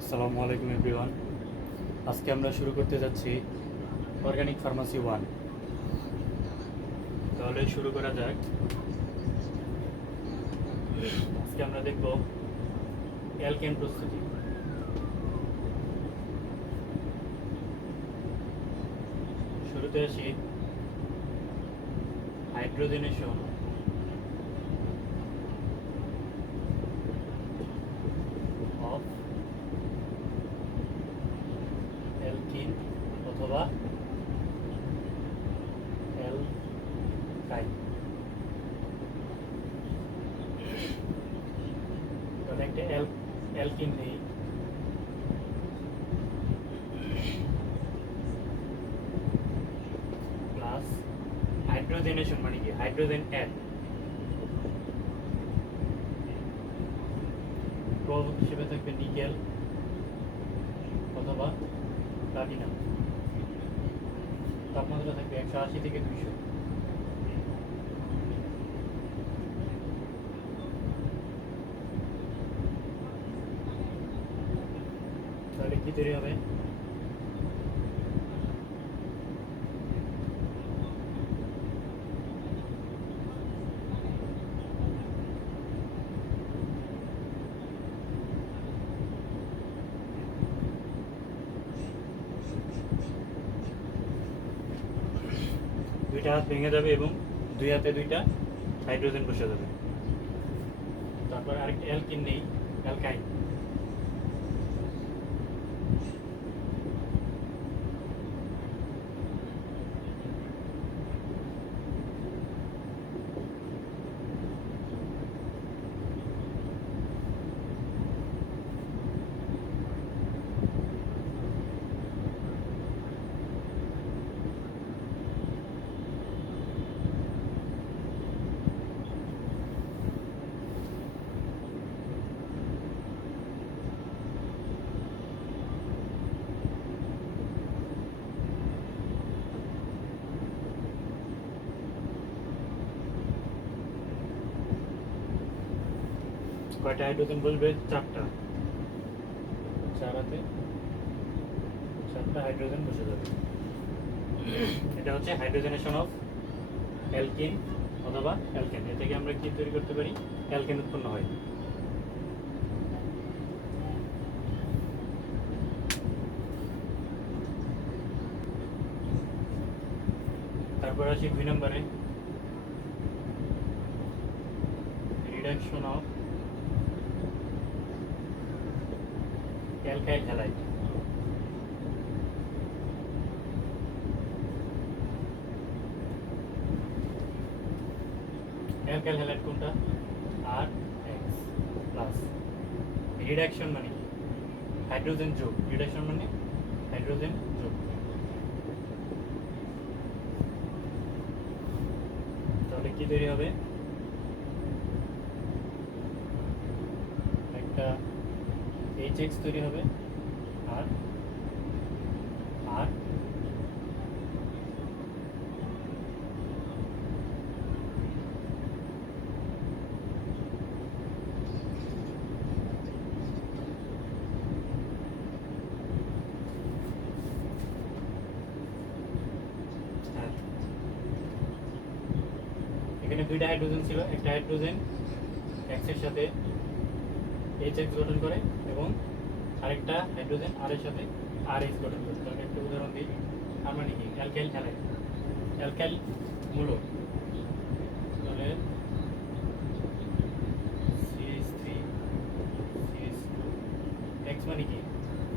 আসসালামু আলাইকুম এভরিওয়ান। আজকে আমরা শুরু করতে যাচ্ছি অর্গানিক ফার্মাসি 1। তাহলে শুরু করা যাক। আজকে আমরা দেখব অ্যালকেন প্রস্তুতি। শুরুতে আসি হাইড্রোজেনেশন অফ অ্যালকিন অথবা অ্যালকাইন। তাহলে একটা অ্যালকিন নেই, প্লাস হাইড্রোজেনেশন মানে কি হাইড্রোজেন অ্যাড, প্রভাবক হিসেবে থাকবে নিকেল অথবা প্লাটিনাম। তাপমাত্রা থাকবে 180 থেকে 200। তাহলে কি তৈরি হবে? দুইটা হাত ভেঙে যাবে এবং দুই হাতে দুইটা হাইড্রোজেন বসে যাবে। তারপর আরেকটা অ্যালকিন নেই, অ্যালকাইন। কয়টা হাইড্রোজেন বসবে? চারটা। চার হাতে চারটা হাইড্রোজেন বসে যাবে। এটা হচ্ছে হাইড্রোজেনেশন অফ অ্যালকিন অথবা অ্যালকেন। এ থেকে আমরা কি তৈরি করতে পারি? অ্যালকেন উৎপন্ন হয়। তারপর আসি 2 নম্বরে, reduction of alkyl halide. Alkyl halide কোনটা? আর এক্স প্লাস। রিডাকশন মানে কি? হাইড্রোজেন যোগ। রিডাকশন মানে হাইড্রোজেন যোগ। তাহলে কি তৈরি হবে? একটা HX তৈরি হবে আর আর এখানে দুইটা হাইড্রোজেন ছিল। একটা হাইড্রোজেন এক্স এর সাথে HX গঠন করে এবং আরেকটা হাইড্রোজেন আর এর সাথে RH গঠন করে। তাহলে একটা উদাহরণ দিই। তার মানে কি? অ্যালকাইল হ্যালাইড, অ্যালকাইল মূলক। তাহলে CH3 CH2। এক্স মানে কি?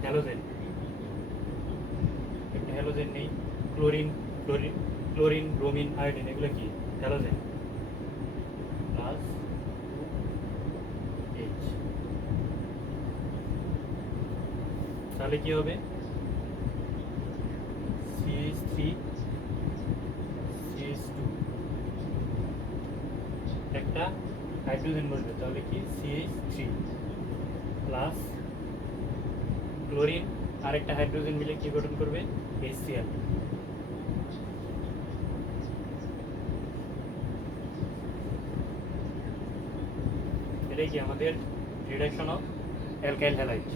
হ্যালোজেন। একটা হ্যালোজেন নেই। Chlorine chlorine chlorine bromine iodine এগুলো কি? হ্যালোজেন। Plus H। তাহলে কি হবে? CH3 CH2। একটা হাইড্রোজেন বসবে, তাহলে কি? CH3 প্লাস ক্লোরিন আরেকটা হাইড্রোজেন মিলে কি গঠন করবে? HCl। এটাই কি আমাদের রিডাকশন অফ অ্যালকাইল হ্যালাইড।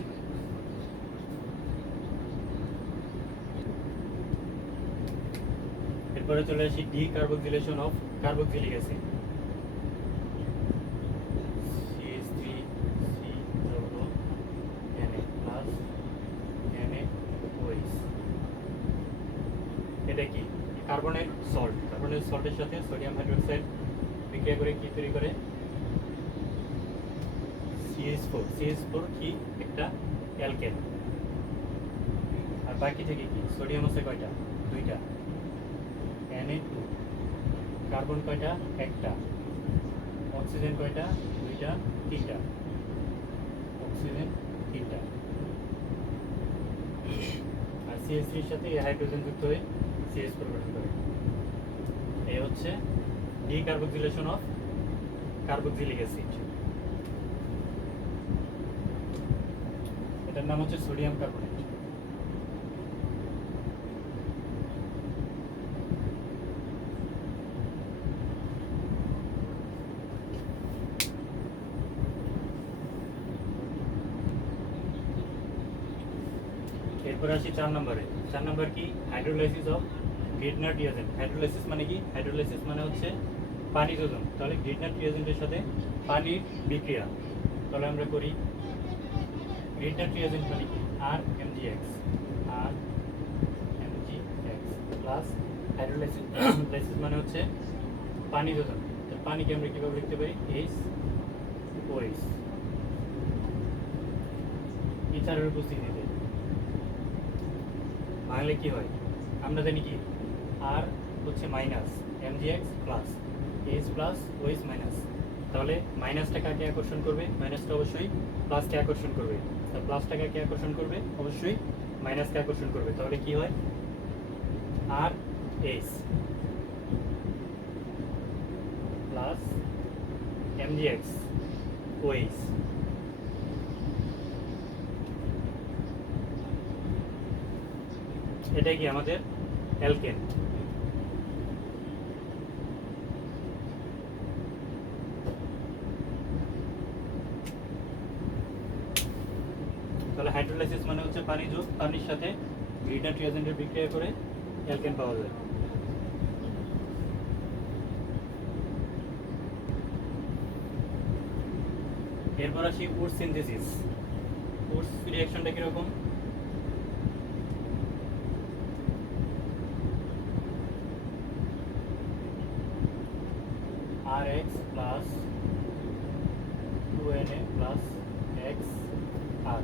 এরপরে চলে আসি D carboxylation of carboxylic acid. এটা কি কার্বনের সল্ট, কার্বনের সল্টের সাথে সোডিয়াম হাইড্রোক্সাইড বিক্রিয়া করে কি তৈরি করে CH4। CH4 কি একটা অ্যালকেন। আর বাকি থেকে কি সোডিয়াম আছে কয়টা, দুইটা, Na2, কার্বন কয়টা, একটা, অক্সিজেন কয়টা, দুইটা, তিনটা, অক্সিজেন তিনটা। আর CH3 এর সাথে এই হাইড্রোজেন যুক্ত হয়ে CH4 গঠন করে। এই হচ্ছে ডিকার্বক্সিলেশন অফ কার্বক্সিলিক অ্যাসিড। এটার নাম হচ্ছে সোডিয়াম কার্বনেট। এরপর আসি 4 নম্বরে। 4 নম্বর কি হাইড্রোলাইসিস অফ গ্রিডনার রিয়েজেন্ট। হাইড্রোলাইসিস মানে কি, হাইড্রোলাইসিস মানে হচ্ছে পানি যোজন। তাহলে গ্রিডনার রিয়েজেন্টের সাথে পানির বিক্রিয়া। তাহলে আমরা করি গ্রিডনার রিয়েজেন্ট মানে কি RMgX, RMgX plus hydrolysis lysis মানে হচ্ছে পানি যোজন। পানিকে আমরা কিভাবে লিখতে পারি HOH ইথারের উপস্থিতিতে। বাংলা কি হয় আমরা জানি কি আর হচ্ছে minus MgX plus H plus OH minus. তাহলে মাইনাসটা কাকে আকর্ষণ করবে, মাইনাসটা অবশ্যই প্লাসকে আকর্ষণ করবে। তা প্লাসটা কাকে আকর্ষণ করবে, অবশ্যই মাইনাসকে আকর্ষণ করবে। তাহলে কি হয় RH প্লাস MgX OH। এটাই কি আমাদের অ্যালকেন। তাহলে হাইড্রোলাইসিস মানে হচ্ছে পানি যোগ, পানির সাথে গ্রিডনার রিয়েজেন্টের বিক্রিয়া করে অ্যালকেন পাওয়া যায়। এরপর আসি উডস সিনথেসিস। উডস রিঅ্যাকশনটা কিরকম, RX plus 2Na plus XR।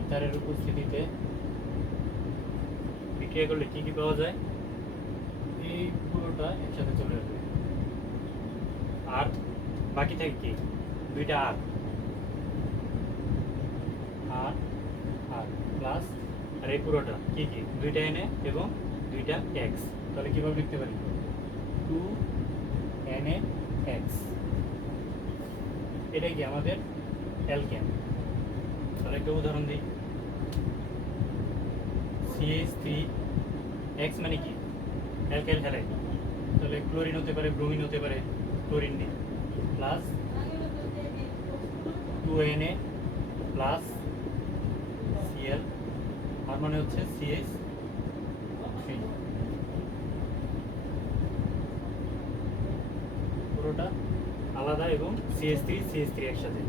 ইথারের উপস্থিতিতে বিক্রিয়া করলে কি কি পাওয়া যায়, এই পুরোটা একসাথে চলে আসবে। আর বাকি থাকে কি দুইটা আর আর আর প্লাস আর এই পুরোটা কি কি দুইটা Na এবং দুইটা X। তাহলে কিভাবে লিখতে পারি 2NaX। এটাই কি আমাদের অ্যালকেন। তাহলে একটা উদাহরণ দিই CH3X মানে কি অ্যালকাইল হ্যালাইড। তাহলে ক্লোরিন হতে পারে, ব্রোমিন হতে পারে, ক্লোরিন নেই প্লাস 2Na প্লাস Cl আর মানে হচ্ছে CH3। পুরোটা আলাদা এবং CH3 একসাথে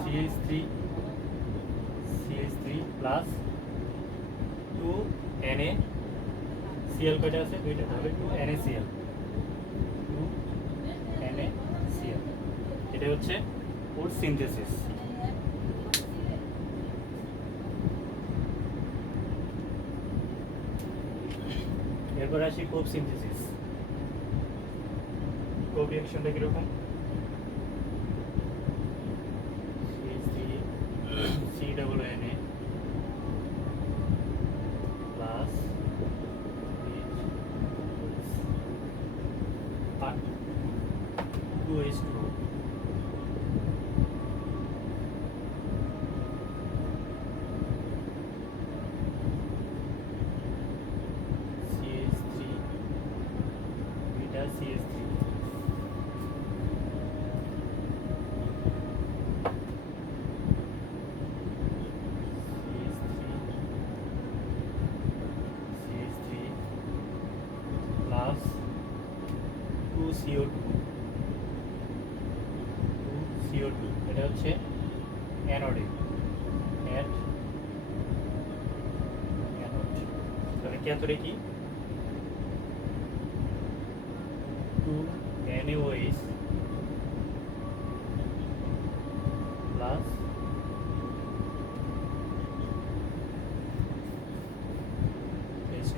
CH3 প্লাস 2Na Cl কয়টা আছে, দুইটা, তাহলে 2NaCl। এটা হচ্ছে উড সিনথেসিস। এরপর আসি কোপ সিনথেসিস। কোপ রিঅ্যাকশনটা কিরকম, CHCNA plus 2H2 CH3 CH3 plus 2CO2 এটা হচ্ছে অ্যানোডে অ্যাট অ্যানোড। তাহলে ক্যাথোডে কি 2 NaOH প্লাস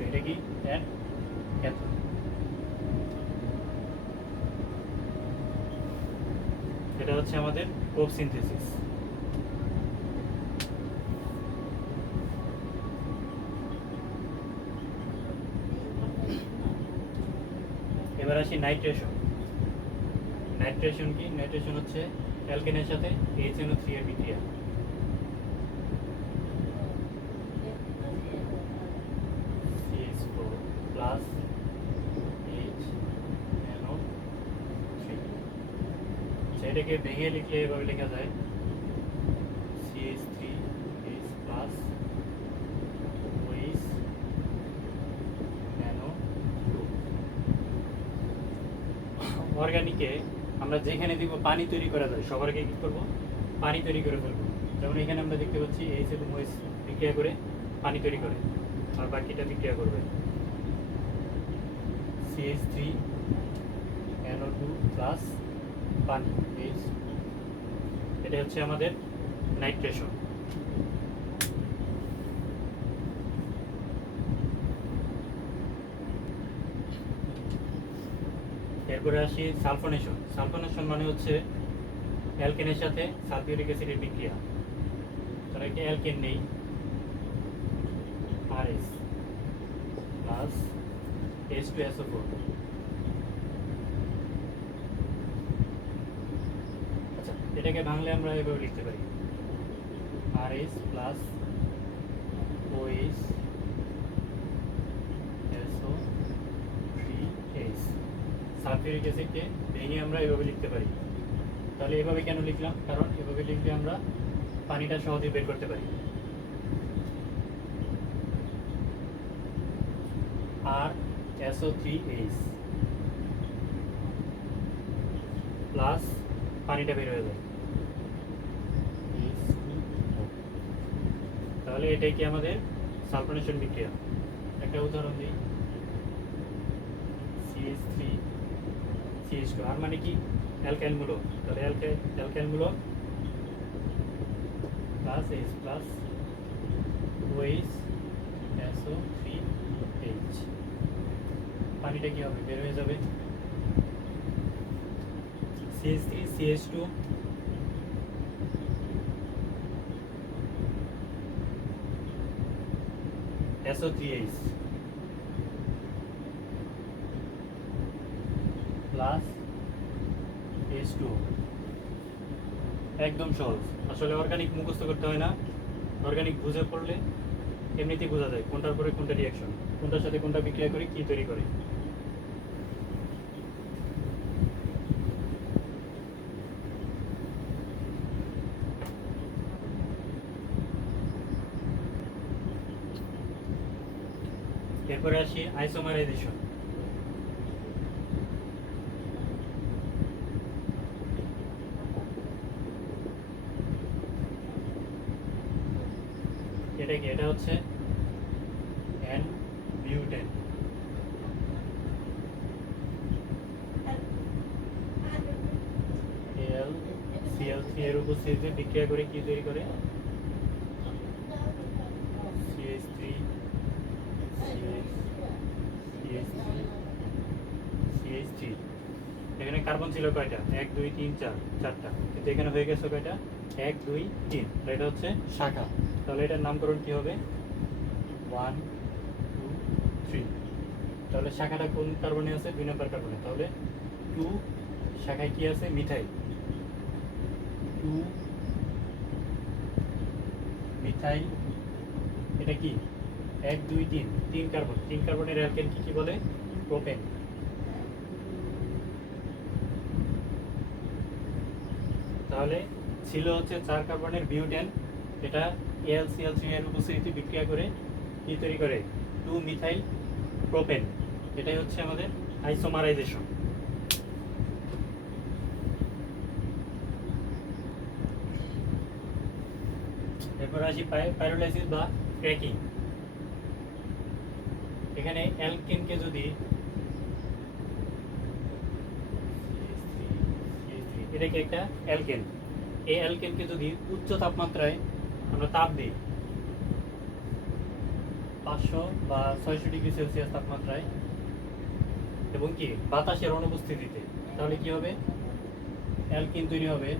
এটা কি অ্যাট ক্যাথোড। এটা হচ্ছে আমাদের কোপ সিনথেসিস। এবার আসি নাইট্রেশন। নাইট্রেশন কি? নাইট্রেশন হচ্ছে অ্যালকেনের সাথে HNO3 এর বিক্রিয়া। CH4 plus HNO3। এটাকে ভেঙে লিখলে এভাবে লেখা যায় CH3H প্লাস OH NO2। অর্গানিকে আমরা যেখানে দিব পানি তৈরি করা যায় সবার আগে কি করব? পানি তৈরি করে ফেলবো। যেমন এখানে আমরা দেখতে পাচ্ছি H এবং OH বিক্রিয়া করে পানি তৈরি করে, আর বাকিটা বিক্রিয়া করবে CH3NO2 প্লাস পানি H। এটা হচ্ছে আমাদের নাইট্রেশন। এরপরে আসি সালফোনেশন। সালফোনেশন মানে হচ্ছে অ্যালকেনের সাথে সালফিউরিক অ্যাসিডের বিক্রিয়া। তাহলে একটা অ্যালকেন নেই RS প্লাস H2SO4। আচ্ছা, এটাকে ভাঙলে আমরা এভাবে লিখতে পারি RS plus OH SO3H। Sulphuric অ্যাসিডকে ভেঙে আমরা এভাবে লিখতে পারি। তাহলে এভাবে কেন লিখলাম? কারণ এভাবে লিখলে আমরা পানিটা সহজে বের করতে পারি। আর SO3H প্লাস পানিটা বের হয়ে যায়। তাহলে এটাই কি আমাদের সালফোনেশন বিক্রিয়া। একটা উদাহরণ দিই, CH3CH2। আর মানে কি? অ্যালকাইল মূলক। তাহলে অ্যালকাইল মূলক plus H plus OH SO3H। পানিটা কি হবে? বের হয়ে যাবে CH3CH2 SO3H প্লাস H2O। একদম সহজ। আসলে অর্গানিক মুখস্থ করতে হয় না, অর্গানিক বুঝে পড়লে এমনিতেই বোঝা যায় কোনটার পরে কোনটা রিয়াকশন, কোনটার সাথে কোনটা বিক্রিয়া করে কি তৈরি করে। এরপরে আসি আইসোমারাইজেশন। এটা কি? এটা হচ্ছে N বিউটেন। CL3 এর উপস্থিতিতে বিক্রিয়া করে কি তৈরি করে? CH3 CH3। এখানে কার্বন ছিল কয়টা? 1 2 3 4, চারটা। কিন্তু এখানে হয়ে গেছে কয়টা? 1 2 3। এটা হচ্ছে শাখা। তাহলে এটার নামকরণ কি হবে? 1 2 3। তাহলে শাখাটা কোন কার্বনে আছে? 2 নম্বর কার্বনে। তাহলে 2 শাখায় কি আছে? মিথাইল। 2 মিথাইল। এটা কি? 1 2 3, 3 কার্বন। 3 কার্বনের অ্যালকেন কি বলে? প্রোপেন। তাহলে ছিল হচ্ছে 4 কার্বনের বিউটেন, এটা AlCl3 এর উপস্থিতিতে বিক্রিয়া করে কি তৈরি করে 2 মিথাইল প্রোপেন। এটাই হচ্ছে আমাদের আইসোমারাইজেশন। এরপর আসি পাইরোলাইসিস বা ক্র্যাকিং। এখানে অ্যালকেনকে যদি এটাকে একটা অ্যালকেন, এই অ্যালকেনকে যদি উচ্চ তাপমাত্রায় আমরা তাপ দিই 500 বা 600 ডিগ্রি সেলসিয়াস তাপমাত্রায় এবং কি বাতাসের অনুপস্থিতিতে, তাহলে কি হবে অ্যালকেন তৈরি হবে,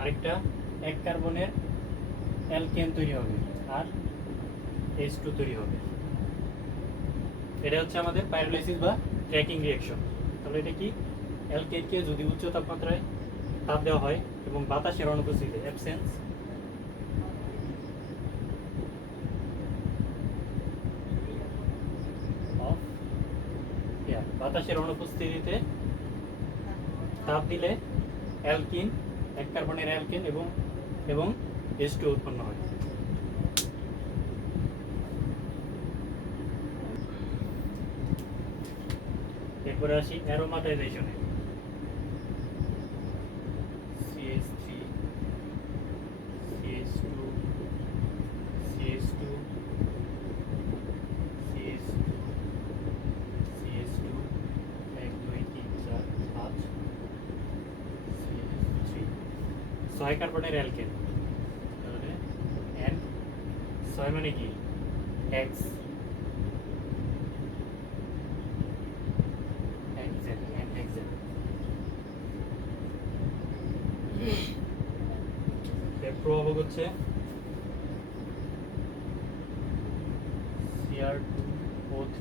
আরেকটা 1 কার্বনের অ্যালকেন তৈরি হবে আর H2 তৈরি হবে। এটা হচ্ছে আমাদের পাইরোলাইসিস বা ক্র্যাকিং রিঅ্যাকশন। তাহলে এটা কি অ্যালকেনকে যদি উচ্চ তাপমাত্রায় তাপ দেওয়া হয় এবং বাতাসের অনুপস্থিতিতে অ্যাবসেন্স অফ বাতাসের অনুপস্থিতিতে তাপ দিলে অ্যালকিন 1 কার্বনের অ্যালকেন এবং H2 উৎপন্ন হয়। এরপরে আসি অ্যারোমাটাইজেশনে। CH3 CH2 CH2 CH2 CH2 1 2 3 4 5 CH3 6 কার্বনের অ্যালকেন, তাহলে N 6 মানে কি X এর প্রভাবক হচ্ছে Cr2O3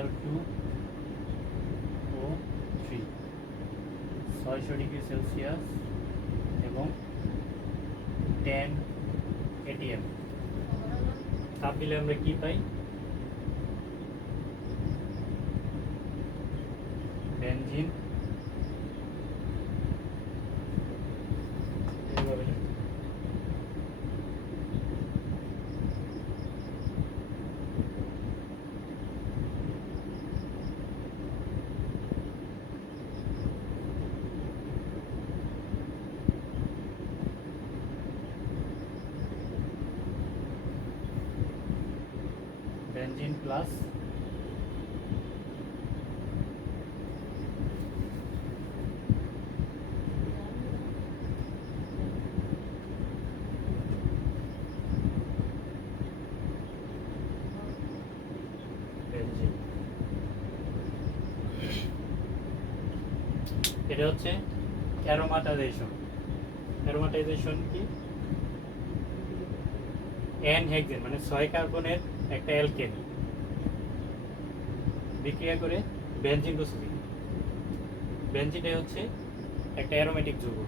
Ar2O3 600 ডিগ্রি সেলসিয়াস এবং 10 ATM তাপ দিলে আমরা কি পাই বেনজিন। এইভাবে বেনজিন প্লাস বেনজিন, এটা হচ্ছে অ্যারোমাটাইজেশন। অ্যারোমাটাইজেশন কি N হেক্সেন মানে 6 কার্বনের একটা অ্যালকেন বিক্রিয়া করে বেনজিন প্রস্তুতি। বেনজিনটা হচ্ছে একটা অ্যারোমেটিক যৌগ।